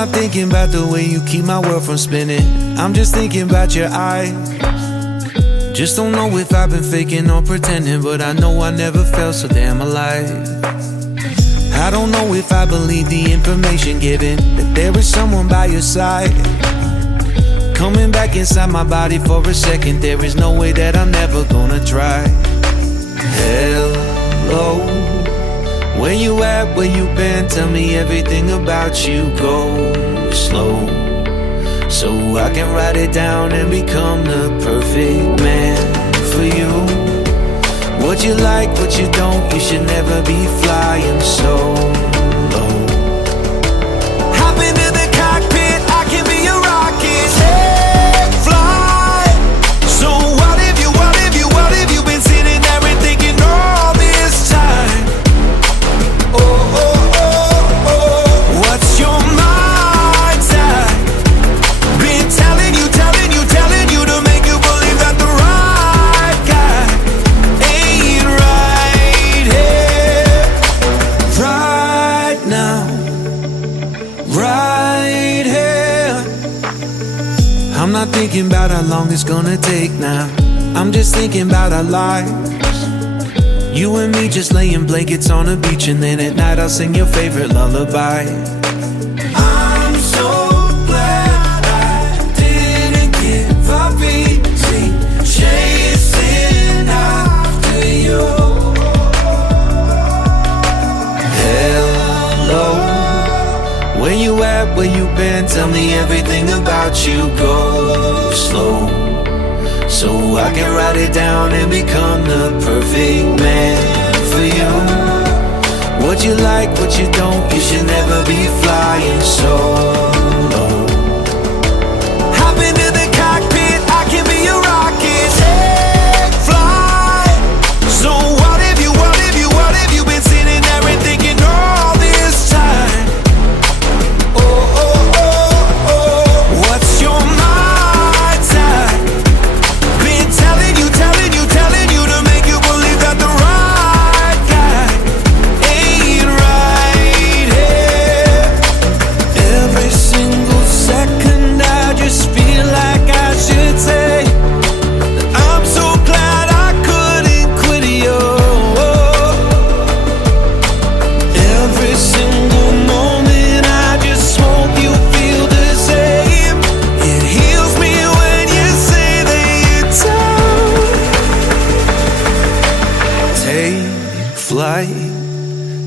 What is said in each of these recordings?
not thinking about the way you keep my world from spinning. I'm just thinking about your eyes. Just don't know if I've been faking or pretending, but I know I never felt so damn alive. I don't know if I believe the information given, that there is someone by your side. Coming back inside my body for a second, there is no way that I'm never gonna try. Hello, where you at, where you been? Tell me everything about you. Go slow, so I can write it down and become the perfect man for you. What you like, what you don't, you should never be flying so low. Hop into the cockpit, I can be a rocket. Hey, fly. So what have you been sitting there and thinking all this time? Oh, oh, oh, oh, what's your mind's at? Been telling you to make you believe that the right guy ain't right here, right now, right here. I'm not thinking about how long it's gonna take now. I'm just thinking about our lives. You and me just laying blankets on a beach, and then at night I'll sing your favorite lullaby. I'm so glad I didn't give up easy, chasing after you. Hello, where you at, where you been? Tell me everything about you. Go slow, so I can write it down and become the perfect man for you. What you like, what you don't, you should never be flying so low. Hop into the cockpit, I can be a rocket. Hey, fly. So what have you been sitting there and thinking all this time? Oh, oh, oh, oh, what's your mind's at? Been telling you to make you believe that the right guy ain't right here. Every single second I just feel like I should say that I'm so glad I couldn't quit you. Every single moment I just hope you feel the same. It heals me when you say that you're done. Take flight.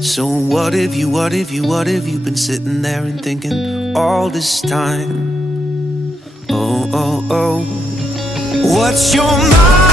So what have you been sitting there and thinking all this time? Oh, oh, oh, what's your mind?